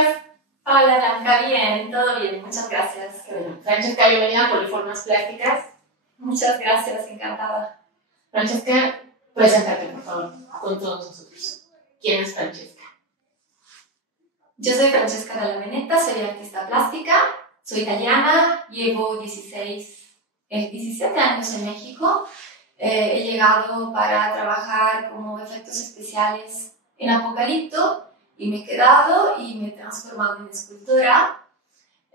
estás? Hola Blanca, bien, todo bien, muchas gracias. Francesca, bienvenida a Poliformas Plásticas. Muchas gracias, encantada. Francesca, preséntate por favor con todos nosotros. ¿Quién es Francesca? Yo soy Francesca Dalla Veneta, soy artista plástica, soy italiana, llevo 17 años en México. He llegado para trabajar como efectos especiales en Apocalipto y me he quedado y me he transformado en escultora.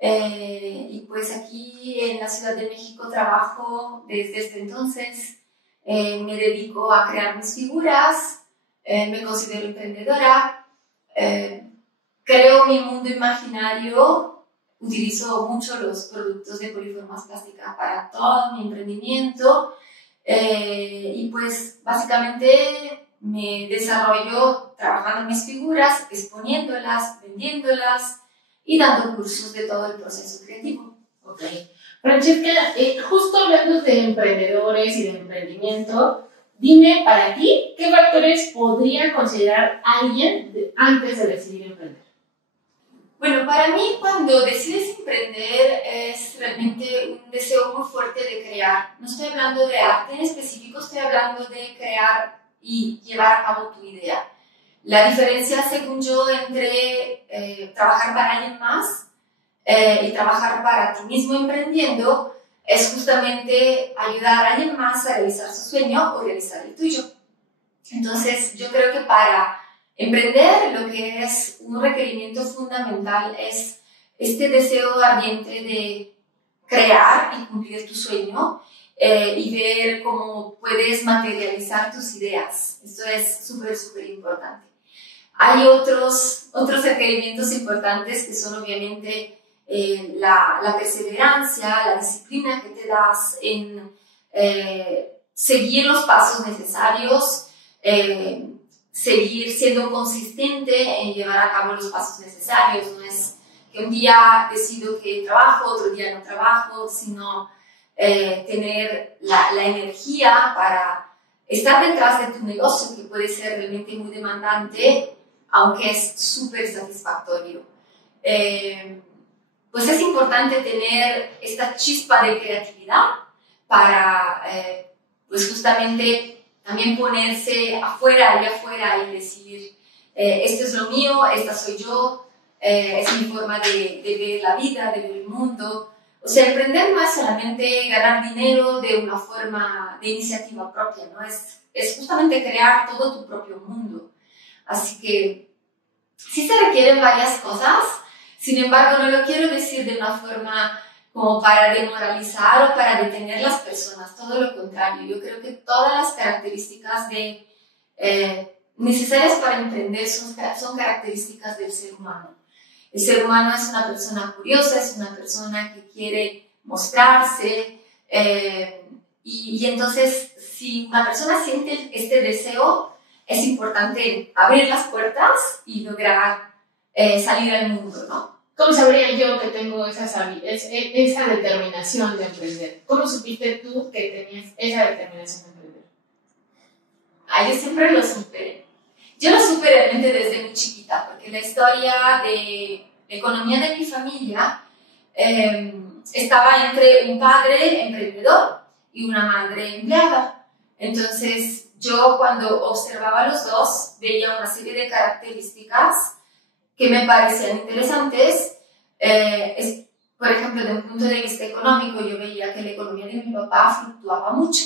Y pues aquí en la Ciudad de México trabajo desde este entonces. Me dedico a crear mis figuras, me considero emprendedora, creo mi mundo imaginario, utilizo mucho los productos de Poliformas Plásticas para todo mi emprendimiento. Y pues básicamente me desarrollo trabajando en mis figuras, exponiéndolas, vendiéndolas y dando cursos de todo el proceso creativo. Ok. Francesca, justo hablando de emprendedores y de emprendimiento, dime para ti, ¿qué factores podría considerar alguien antes de decidir emprender? Bueno, para mí cuando decides emprender es realmente un deseo muy fuerte de crear. No estoy hablando de arte en específico, estoy hablando de crear y llevar a cabo tu idea. La diferencia, según yo, entre trabajar para alguien más y trabajar para ti mismo emprendiendo es justamente ayudar a alguien más a realizar su sueño o realizar el tuyo. Entonces, yo creo que para emprender lo que es un requerimiento fundamental es este deseo ardiente de crear y cumplir tu sueño y ver cómo puedes materializar tus ideas. Esto es súper, súper importante. Hay otros requerimientos importantes que son obviamente la perseverancia, la disciplina que te das en seguir los pasos necesarios, seguir siendo consistente en llevar a cabo los pasos necesarios. No es que un día decido que trabajo, otro día no trabajo, sino tener la energía para estar detrás de tu negocio, que puede ser realmente muy demandante, aunque es súper satisfactorio. Pues es importante tener esta chispa de creatividad para pues justamente también ponerse afuera y decir esto es lo mío, esta soy yo, es mi forma de ver la vida, de ver el mundo. O sea, emprender no es solamente ganar dinero de una forma de iniciativa propia, ¿no? Es justamente crear todo tu propio mundo. Así que sí se requieren varias cosas, sin embargo no lo quiero decir de una forma como para demoralizar o para detener las personas, todo lo contrario. Yo creo que todas las características necesarias para emprender son características del ser humano. El ser humano es una persona curiosa, es una persona que quiere mostrarse y entonces si una persona siente este deseo, es importante abrir las puertas y lograr salir al mundo, ¿no? ¿Cómo sabría yo que tengo esa determinación de emprender? ¿Cómo supiste tú que tenías esa determinación de emprender? Yo siempre lo supe. Yo lo supe realmente desde muy chiquita, porque la historia de la economía de mi familia estaba entre un padre emprendedor y una madre empleada. Entonces, yo cuando observaba a los dos, veía una serie de características que me parecían interesantes. Por ejemplo, desde un punto de vista económico, yo veía que la economía de mi papá fluctuaba mucho.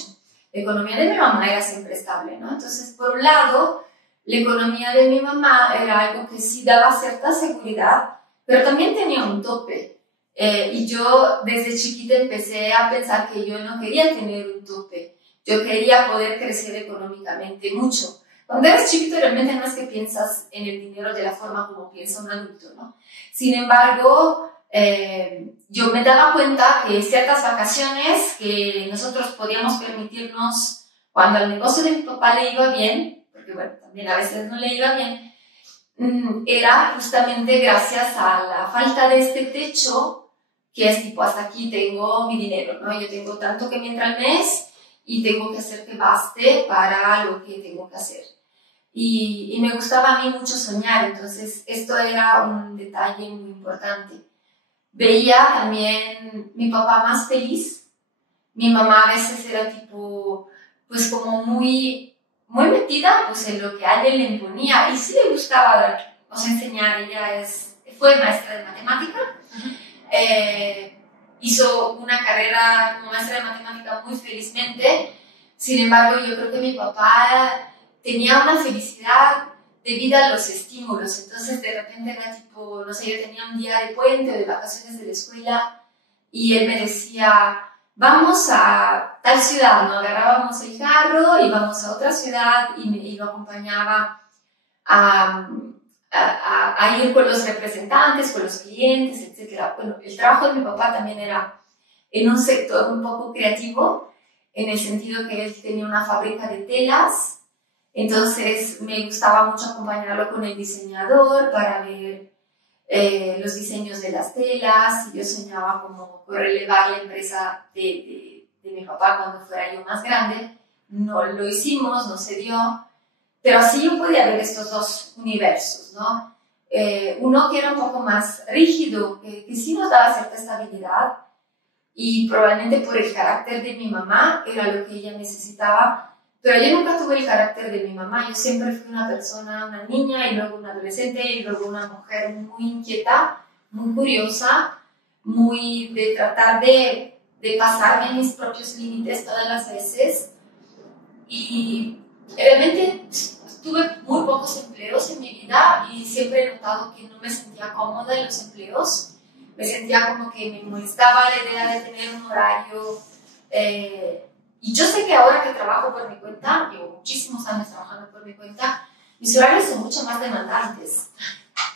La economía de mi mamá era siempre estable, ¿no? Entonces, por un lado, la economía de mi mamá era algo que sí daba cierta seguridad, pero también tenía un tope. Y yo desde chiquita empecé a pensar que yo no quería tener un tope. Yo quería poder crecer económicamente mucho. Cuando eres chiquito realmente no es que piensas en el dinero de la forma como piensa un adulto, ¿no? Sin embargo, yo me daba cuenta que ciertas vacaciones que nosotros podíamos permitirnos cuando al negocio de mi papá le iba bien, porque bueno, también a veces no le iba bien, era justamente gracias a la falta de este techo, que es tipo, hasta aquí tengo mi dinero, ¿no? Yo tengo tanto que me entra al mes y tengo que hacer que baste para lo que tengo que hacer. y me gustaba a mí mucho soñar, entonces esto era un detalle muy importante. Veía también mi papá más feliz, mi mamá a veces era tipo, pues como muy metida pues en lo que a ella le imponía, y sí le gustaba enseñar. Ella fue maestra de matemática, hizo una carrera como maestra de matemática muy felizmente. Sin embargo, yo creo que mi papá tenía una felicidad debido a los estímulos. Entonces, de repente era tipo, no sé, yo tenía un día de puente o de vacaciones de la escuela y él me decía, vamos a tal ciudad, ¿no? Agarrábamos el carro, íbamos a otra ciudad y lo acompañaba a ir con los representantes, con los clientes, etc. Bueno, el trabajo de mi papá también era en un sector un poco creativo, en el sentido que él tenía una fábrica de telas, entonces me gustaba mucho acompañarlo con el diseñador para ver los diseños de las telas, y yo soñaba como relevar la empresa de mi papá cuando fuera yo más grande. No lo hicimos, no se dio, pero así yo podía ver estos dos universos, ¿no? Uno que era un poco más rígido, que sí nos daba cierta estabilidad, y probablemente por el carácter de mi mamá era lo que ella necesitaba, pero yo nunca tuve el carácter de mi mamá. Yo siempre fui una persona, una niña y luego una adolescente y luego una mujer muy inquieta, muy curiosa, muy de tratar de pasarme mis propios límites todas las veces, y realmente tuve muy pocos empleos en mi vida y siempre he notado que no me sentía cómoda en los empleos. Me sentía como que me molestaba la idea de tener un horario. Y yo sé que ahora que trabajo por mi cuenta, llevo muchísimos años trabajando por mi cuenta, mis horarios son mucho más demandantes,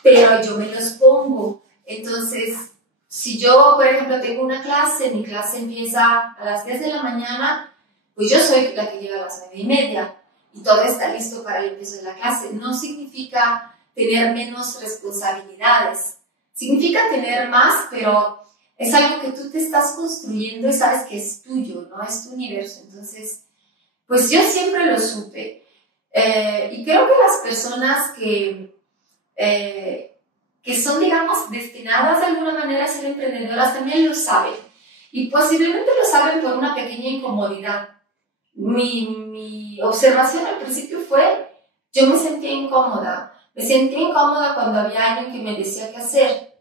pero yo me los pongo. Entonces, si yo, por ejemplo, tengo una clase, mi clase empieza a las 10 de la mañana, pues yo soy la que llega a las 9:30 y todo está listo para el empiezo de la clase. No significa tener menos responsabilidades, significa tener más, pero es algo que tú te estás construyendo y sabes que es tuyo, ¿no? Es tu universo. Entonces, pues yo siempre lo supe. Y creo que las personas que son, digamos, destinadas de alguna manera a ser emprendedoras también lo saben. Y posiblemente lo saben por una pequeña incomodidad. Mi observación al principio fue, yo me sentía incómoda. Me sentía incómoda cuando había alguien que me decía qué hacer.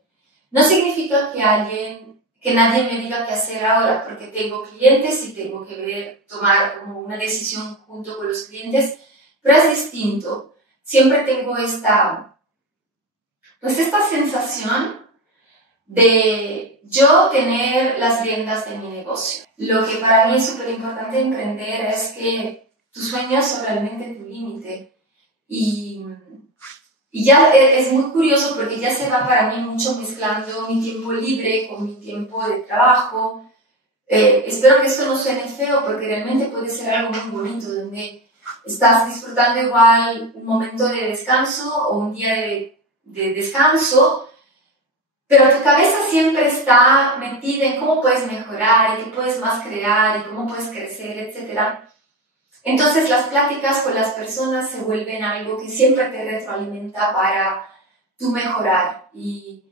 No significa que nadie me diga qué hacer ahora, porque tengo clientes y tengo que tomar como una decisión junto con los clientes, pero es distinto. Siempre tengo esta sensación de yo tener las riendas de mi negocio. Lo que para mí es súper importante emprender es que tus sueños son realmente tu límite. Y ya es muy curioso porque ya se va para mí mucho mezclando mi tiempo libre con mi tiempo de trabajo. Espero que esto no suene feo, porque realmente puede ser algo muy bonito, donde estás disfrutando igual un momento de descanso o un día de descanso, pero tu cabeza siempre está metida en cómo puedes mejorar y qué puedes más crear y cómo puedes crecer, etc. Entonces las pláticas con las personas se vuelven algo que siempre te retroalimenta para tu mejorar, y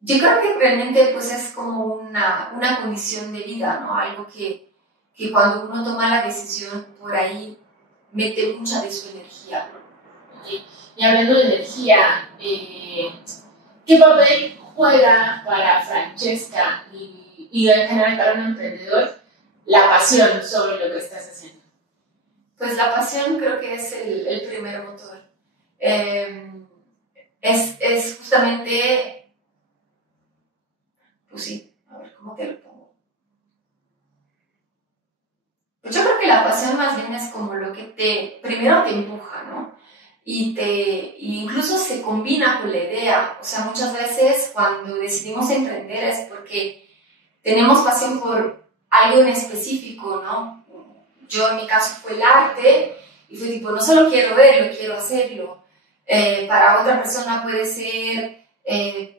yo creo que realmente pues es como una condición de vida, ¿no? Algo que cuando uno toma la decisión por ahí mete mucha de su energía. Okay. Y hablando de energía, ¿qué papel juega para Francesca y en general para un emprendedor la pasión sobre lo que estás haciendo? Pues la pasión creo que es el primer motor. Es justamente, pues sí, a ver, ¿cómo te lo pongo? Pues yo creo que la pasión más bien es como lo que primero te empuja, ¿no? Y incluso se combina con la idea. O sea, muchas veces cuando decidimos emprender es porque tenemos pasión por algo en específico, ¿no? Yo en mi caso fue el arte, y fue tipo, no solo quiero verlo, quiero hacerlo. Para otra persona puede ser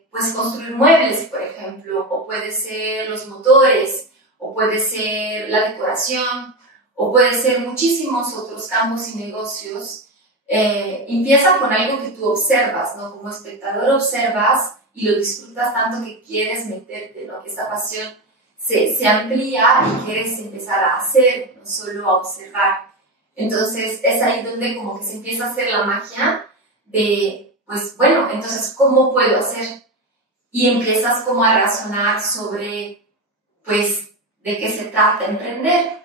pues construir muebles, por ejemplo, o puede ser los motores, o puede ser la decoración, o puede ser muchísimos otros campos y negocios empieza con algo que tú observas, ¿no? Como espectador observas y lo disfrutas tanto que quieres meterte, ¿no? Que esta pasión se amplía y quieres empezar a hacer, no solo a observar. Entonces es ahí donde como que se empieza a hacer la magia de, pues bueno, entonces ¿cómo puedo hacer? Y empiezas como a razonar sobre, pues, de qué se trata emprender.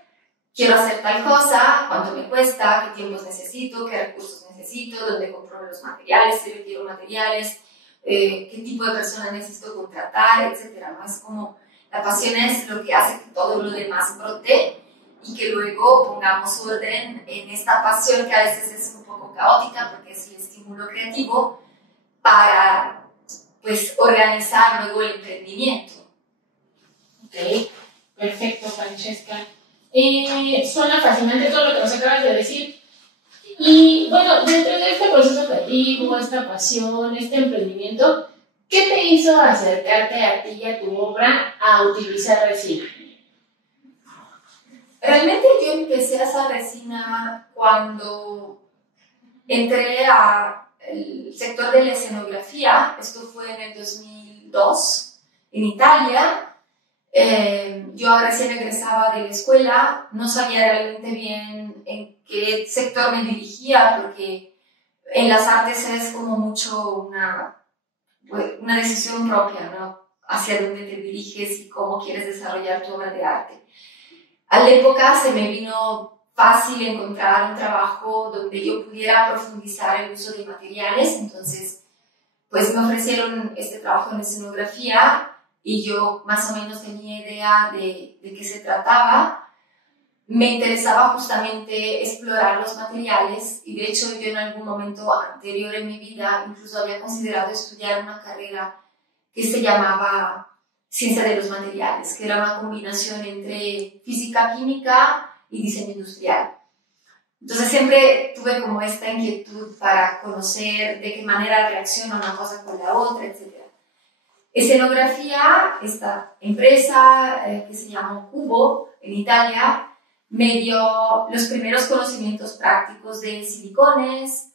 Quiero hacer tal cosa, cuánto me cuesta, qué tiempos necesito, qué recursos necesito, dónde compro los materiales, si requiero materiales, qué tipo de persona necesito contratar, etcétera, ¿no? Es como, la pasión es lo que hace que todo lo demás brote y que luego pongamos orden en esta pasión que a veces es un poco caótica porque es el estímulo creativo para, pues, organizar luego el emprendimiento. Ok, perfecto, Francesca. Suena fascinante todo lo que nos acabas de decir. Y bueno, dentro de este proceso creativo, esta pasión, este emprendimiento, ¿qué te hizo acercarte a ti y a tu obra a utilizar resina? Realmente yo empecé a hacer resina cuando entré al sector de la escenografía. Esto fue en el 2002 en Italia. Yo recién egresaba de la escuela, no sabía realmente bien en qué sector me dirigía, porque en las artes es como mucho una decisión propia, ¿no? Hacia dónde te diriges y cómo quieres desarrollar tu obra de arte. A la época se me vino fácil encontrar un trabajo donde yo pudiera profundizar el uso de materiales, entonces pues me ofrecieron este trabajo en escenografía y yo más o menos tenía idea de qué se trataba. Me interesaba justamente explorar los materiales y de hecho yo en algún momento anterior en mi vida incluso había considerado estudiar una carrera que se llamaba Ciencia de los Materiales, que era una combinación entre física, química y diseño industrial. Entonces siempre tuve como esta inquietud para conocer de qué manera reacciona una cosa con la otra, etc. Escenografía, esta empresa que se llamó Cubo en Italia, me dio los primeros conocimientos prácticos de silicones,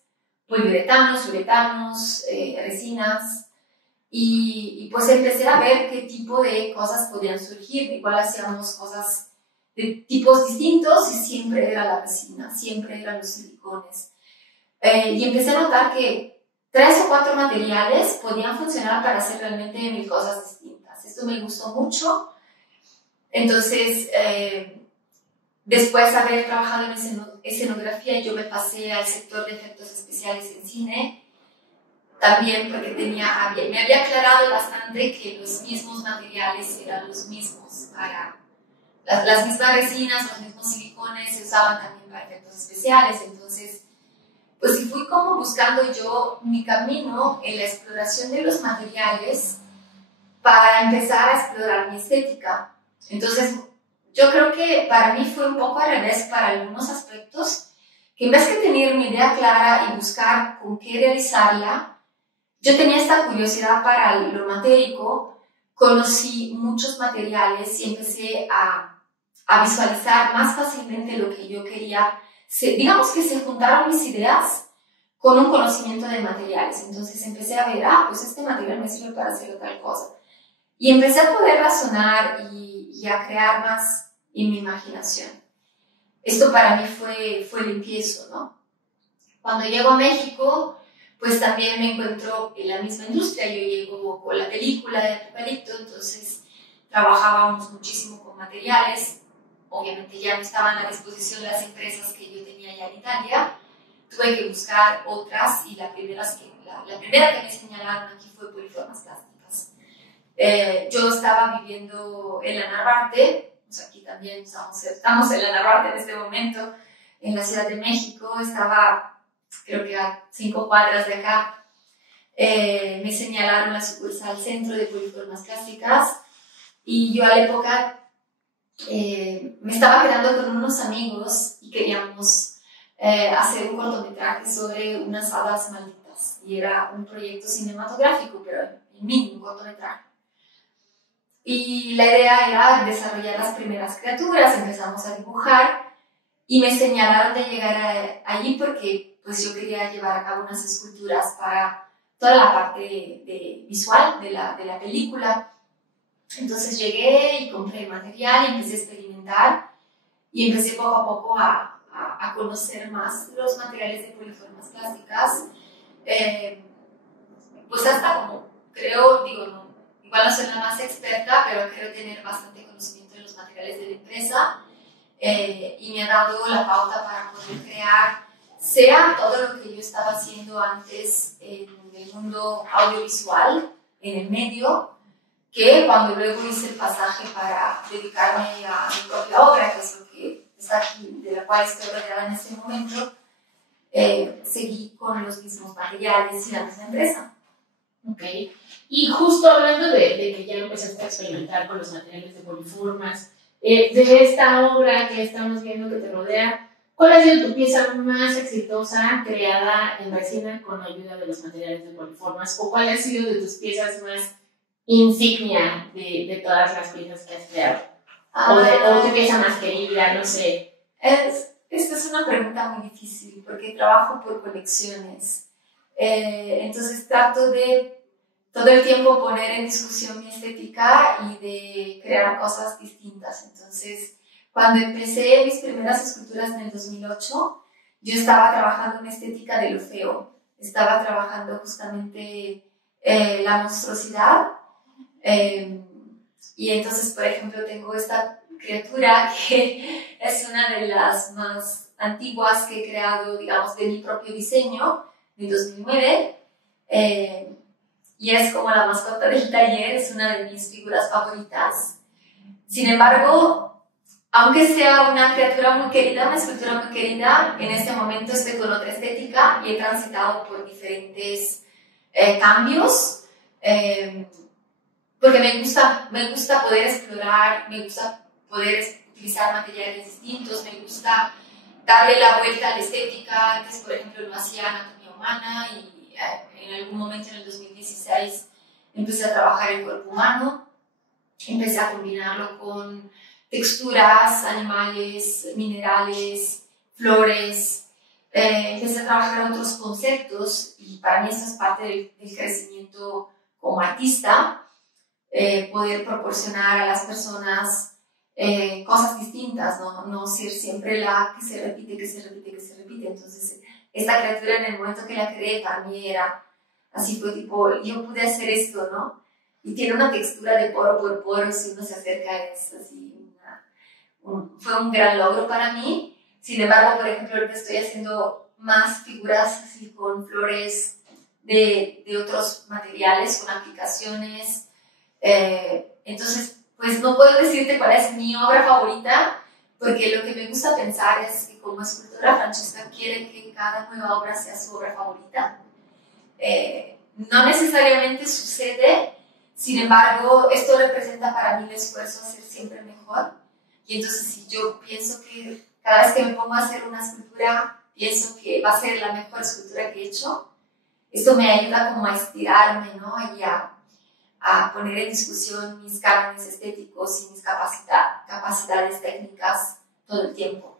poliuretanos, uretanos, resinas, y pues empecé a ver qué tipo de cosas podían surgir, igual hacíamos cosas de tipos distintos y siempre era la resina, siempre eran los silicones. Y empecé a notar que 3 o 4 materiales podían funcionar para hacer realmente 1000 cosas distintas. Esto me gustó mucho. Entonces, después de haber trabajado en escenografía, yo me pasé al sector de efectos especiales en cine, también porque me había aclarado bastante que los mismos materiales eran los mismos para las mismas resinas, los mismos silicones se usaban también para efectos especiales. Entonces, pues sí fui como buscando yo mi camino en la exploración de los materiales para empezar a explorar mi estética. Entonces, yo creo que para mí fue un poco al revés para algunos aspectos, que en vez de tener una idea clara y buscar con qué realizarla, yo tenía esta curiosidad para lo matérico, conocí muchos materiales y empecé a visualizar más fácilmente lo que yo quería. Digamos que se juntaron mis ideas con un conocimiento de materiales. Entonces empecé a ver, pues este material me sirve para hacer tal cosa. Y empecé a poder razonar y a crear más en mi imaginación. Esto para mí fue el empiezo, ¿no? Cuando llego a México, pues también me encuentro en la misma industria. Yo llego con la película de Apocalipto, entonces trabajábamos muchísimo con materiales. Obviamente ya no estaban a disposición las empresas que yo tenía ya en Italia. Tuve que buscar otras y la primera que me señalaron aquí fue Poliformas Plásticas. Yo estaba viviendo en la Narvarte, pues aquí también estamos en la Narvarte en este momento, en la Ciudad de México. Estaba creo que a 5 cuadras de acá. Me señalaron la sucursal centro de Poliformas Plásticas y yo a la época me estaba quedando con unos amigos y queríamos hacer un cortometraje sobre unas hadas malditas y era un proyecto cinematográfico, pero en mí, un cortometraje. Y la idea era desarrollar las primeras criaturas. Empezamos a dibujar y me señalaron de llegar allí porque pues yo quería llevar a cabo unas esculturas para toda la parte visual de la película. Entonces llegué y compré material y empecé a experimentar y empecé poco a poco a conocer más los materiales de poliformas plásticas, pues hasta como creo, digo, no, igual no soy la más experta, pero creo tener bastante conocimiento de los materiales de la empresa, y me ha dado la pauta para poder crear, sea todo lo que yo estaba haciendo antes en el mundo audiovisual, en el medio, que cuando luego hice el pasaje para dedicarme a mi propia obra, que es lo que está aquí, de la cual estoy rodeada en este momento, seguí con los mismos materiales y la misma empresa. Ok. Y justo hablando de que ya empezaste a experimentar con los materiales de poliformas, de esta obra que estamos viendo que te rodea, ¿cuál ha sido tu pieza más exitosa creada en resina con ayuda de los materiales de poliformas? ¿O cuál ha sido de tus piezas más insignia de todas las piezas que has creado? O tu pieza más querida, no sé. Esta es una pregunta muy difícil porque trabajo por colecciones. Entonces trato de todo el tiempo poner en discusión mi estética y de crear cosas distintas. Entonces, cuando empecé mis primeras esculturas en el 2008, yo estaba trabajando en estética de lo feo. Estaba trabajando justamente la monstruosidad. Y entonces, por ejemplo, tengo esta criatura que es una de las más antiguas que he creado, digamos, de mi propio diseño, de 2009. Y es como la mascota del taller, es una de mis figuras favoritas. Sin embargo, aunque sea una criatura muy querida, una escultura muy querida, en este momento estoy con otra estética y he transitado por diferentes cambios, porque me gusta poder explorar, me gusta poder utilizar materiales distintos, me gusta darle la vuelta a la estética. Antes, por ejemplo, no hacía anatomía humana y en algún momento en el 2016 empecé a trabajar el cuerpo humano, empecé a combinarlo con texturas, animales, minerales, flores, empecé a trabajar otros conceptos y para mí eso es parte del crecimiento como artista, poder proporcionar a las personas cosas distintas, no ser siempre la que se repite, que se repite, que se repite. Entonces, esta criatura en el momento que la creé para mí era así, fue tipo, yo pude hacer esto, ¿no? Y tiene una textura de poro por poro, si uno se acerca es así, fue un gran logro para mí. Sin embargo, por ejemplo, ahorita estoy haciendo más figuras así con flores de otros materiales, con aplicaciones. Entonces, pues no puedo decirte cuál es mi obra favorita, porque lo que me gusta pensar es que como escultora Francesca quiere que cada nueva obra sea su obra favorita. No necesariamente sucede, sin embargo, esto representa para mí el esfuerzo a ser siempre mejor. Y entonces, si yo pienso que cada vez que me pongo a hacer una escultura, pienso que va a ser la mejor escultura que he hecho, esto me ayuda como a estirarme, ¿no? Y a poner en discusión mis cánones estéticos y mis capacidades técnicas todo el tiempo.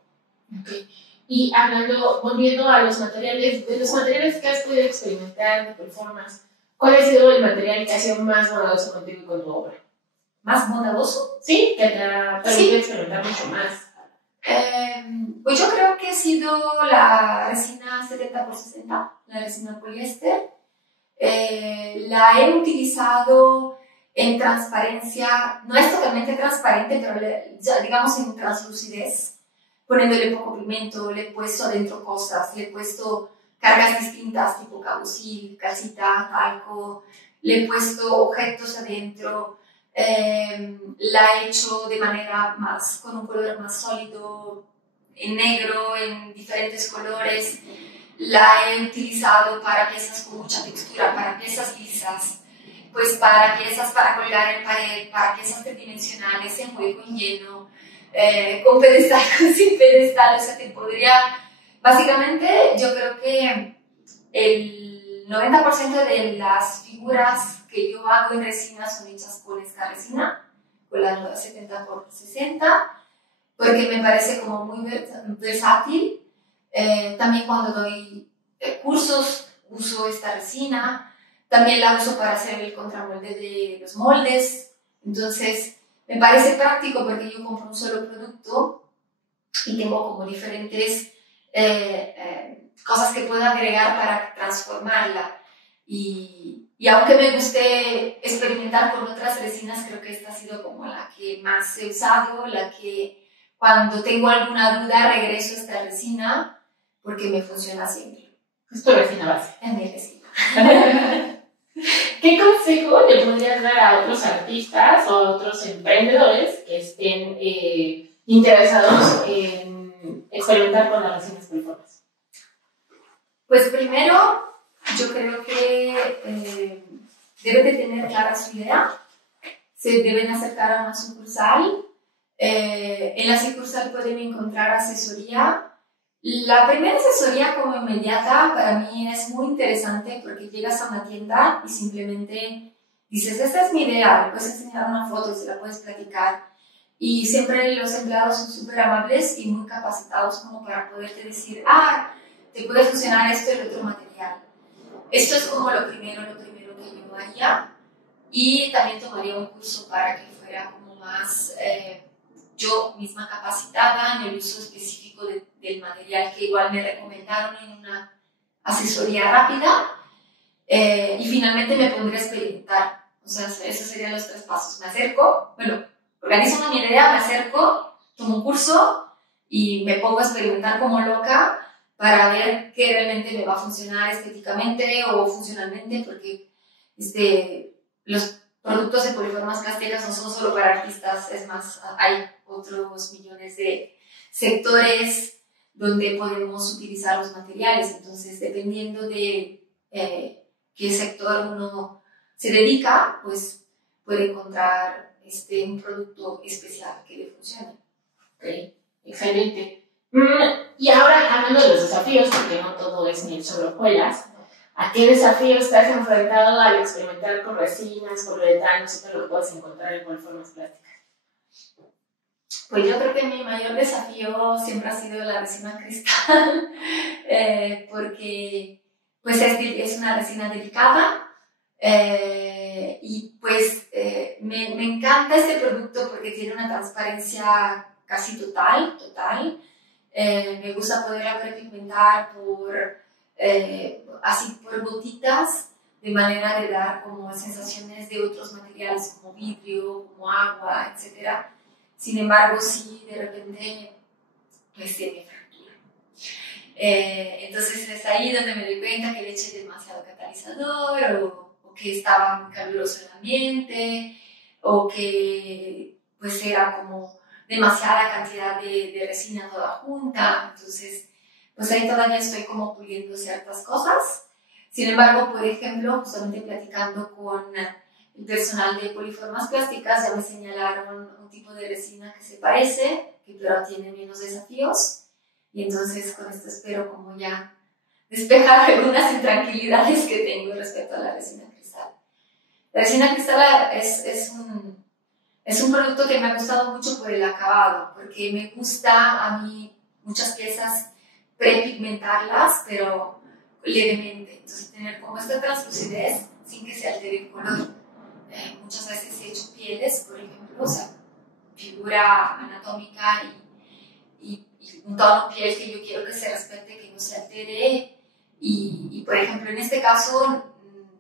Okay. Y volviendo a los materiales, de los materiales que has podido experimentar de performance, ¿cuál ha sido el material que ha sido más bondadoso contigo y con tu obra? ¿Más bondadoso? Sí, que te ha permitido experimentar mucho más. Pues yo creo que ha sido la resina 70x60, la resina poliéster. La he utilizado en transparencia, no es totalmente transparente, pero digamos en translucidez, poniéndole poco pigmento, le he puesto adentro cosas, le he puesto cargas distintas tipo cabucil, calcita, talco, le he puesto objetos adentro, la he hecho de manera con un color más sólido, en negro, en diferentes colores. La he utilizado para piezas con mucha textura, para piezas lisas, pues para piezas para colgar en pared, para piezas tridimensionales, en hueco, en lleno, con pedestal, sin pedestal. O sea, que básicamente yo creo que el 90% de las figuras que yo hago en resina son hechas con esta resina, con la 70x60, porque me parece como muy versátil. También cuando doy cursos uso esta resina, también la uso para hacer el contramolde de los moldes, entonces me parece práctico porque yo compro un solo producto y tengo como diferentes cosas que puedo agregar para transformarla. Y aunque me guste experimentar con otras resinas, creo que esta ha sido como la que más he usado, la que cuando tengo alguna duda regreso a esta resina porque me funciona siempre. Es tu resina base. Es mi resina. ¿Qué consejo le podrías dar a otros artistas o a otros emprendedores que estén interesados en experimentar con las resinas poliformes? Pues primero, yo creo que deben de tener clara su idea, se deben acercar a una sucursal. En la sucursal pueden encontrar asesoría. La primera asesoría como inmediata para mí es muy interesante porque llegas a una tienda y simplemente dices, esta es mi idea, le puedes enseñar una foto y se la puedes platicar. Y siempre los empleados son súper amables y muy capacitados como para poderte decir, te puede funcionar esto y el otro material. Esto es como lo primero que yo haría. Y también tomaría un curso para que fuera como más yo misma capacitada en el uso específico del material que igual me recomendaron en una asesoría rápida. Y finalmente me pondré a experimentar. O sea, esos serían los 3 pasos. Me acerco, organizo una idea, me acerco, tomo un curso y me pongo a experimentar como loca para ver qué realmente me va a funcionar estéticamente o funcionalmente, porque los productos de poliformas plásticas no son solo para artistas, es más, hay otros millones de sectores donde podemos utilizar los materiales, entonces dependiendo de qué sector uno se dedica, pues puede encontrar un producto especial que le funcione. Ok, excelente. Y ahora, hablando de los desafíos, porque no todo es miel sobre hojuelas, ¿a qué desafíos te has enfrentado al experimentar con resinas, poliuretanos y todo lo que puedes encontrar en poliformas plásticas? Pues yo creo que mi mayor desafío siempre ha sido la resina cristal, porque pues es una resina delicada y pues me encanta este producto porque tiene una transparencia casi total. Me gusta poderla prepigmentar así por gotitas, de manera de dar como sensaciones de otros materiales como vidrio, como agua, etc. Sin embargo, sí, de repente, pues tiene fractura. Entonces es ahí donde me doy cuenta que le eché demasiado catalizador o que estaba muy caluroso el ambiente o que pues era como demasiada cantidad de resina toda junta. Entonces, pues ahí todavía estoy como puliendo ciertas cosas. Sin embargo, por ejemplo, justamente platicando con el personal de poliformas plásticas, ya me señalaron un tipo de resina que se parece, que claro tiene menos desafíos, y entonces con esto espero como ya despejar algunas intranquilidades que tengo respecto a la resina cristal. La resina cristal es un producto que me ha gustado mucho por el acabado, porque me gusta a mí muchas piezas prepigmentarlas, pero levemente, entonces tener como esta translucidez sin que se altere el color. Muchas veces he hecho pieles, por ejemplo, o sea, figura anatómica y un tono piel que yo quiero que se respete, que no se altere. Y por ejemplo, en este caso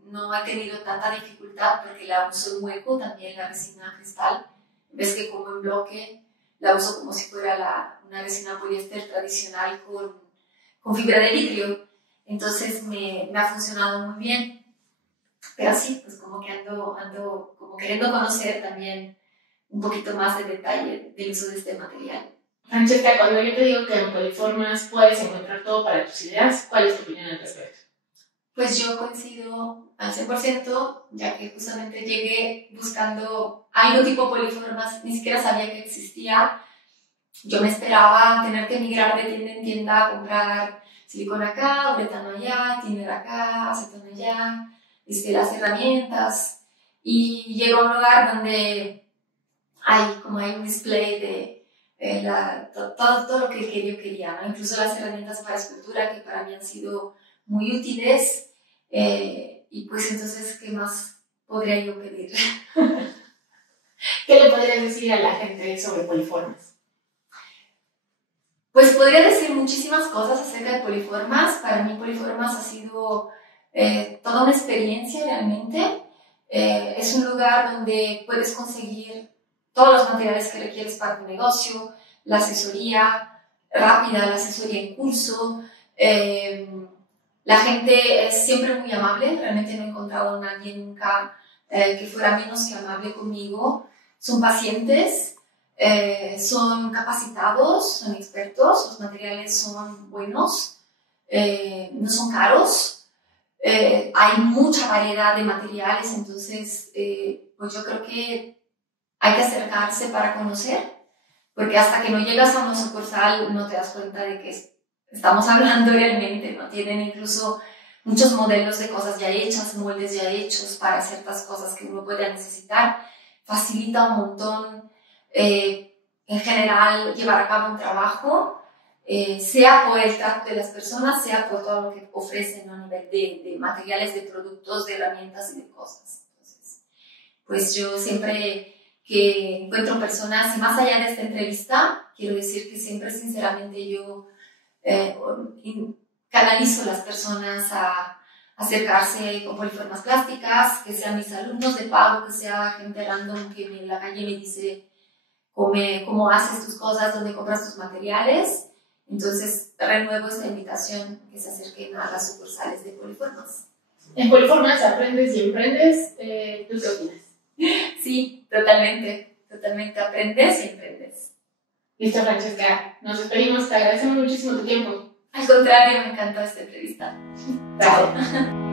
no he tenido tanta dificultad porque la uso en hueco, también la resina cristal. Ves que como en bloque la uso como si fuera una resina poliéster tradicional con fibra de vidrio. Entonces me ha funcionado muy bien. Pero sí, pues como que ando como queriendo conocer también un poquito más de detalle del uso de este material. Francesca, cuando yo te digo que en Poliformas puedes encontrar todo para tus ideas, ¿cuál es tu opinión al respecto? Pues yo coincido al 100%, ya que justamente llegué buscando algo tipo Poliformas, ni siquiera sabía que existía. Yo me esperaba tener que migrar de tienda en tienda a comprar silicona acá, uretano allá, thinner acá, acetona allá, las herramientas, y llego a un lugar donde hay un display de todo lo que yo quería, ¿no? Incluso las herramientas para escultura que para mí han sido muy útiles. Y pues entonces, ¿qué más podría yo pedir? ¿Qué le podrías decir a la gente sobre Poliformas? Pues podría decir muchísimas cosas acerca de Poliformas. Para mí Poliformas ha sido toda una experiencia realmente. Es un lugar donde puedes conseguir todos los materiales que requieres para tu negocio, la asesoría rápida, la asesoría en curso. La gente es siempre muy amable. Realmente no he encontrado a nadie nunca que fuera menos que amable conmigo. Son pacientes. Son capacitados, son expertos, los materiales son buenos, no son caros, hay mucha variedad de materiales, entonces pues yo creo que hay que acercarse para conocer, porque hasta que no llegas a una sucursal no te das cuenta de que estamos hablando realmente, ¿no? Tienen incluso muchos modelos de cosas ya hechas, moldes ya hechos para ciertas cosas que uno pueda necesitar, facilita un montón. En general, llevar a cabo un trabajo, sea por el trato de las personas, sea por todo lo que ofrecen a nivel de materiales, de productos, de herramientas y de cosas. Entonces, pues yo siempre que encuentro personas, y más allá de esta entrevista, quiero decir que siempre sinceramente yo canalizo a las personas a acercarse con Poliformas Plásticas, que sean mis alumnos de pago, que sea gente random que en la calle me dice cómo haces tus cosas, dónde compras tus materiales. Entonces renuevo esta invitación que se acerquen a las sucursales de Poliformas. En Poliformas aprendes y emprendes. ¿Tú qué opinas? Sí, totalmente aprendes y emprendes. Listo, Francesca, nos despedimos, te agradecemos muchísimo tu tiempo. Al contrario, me encantó esta entrevista. Chao.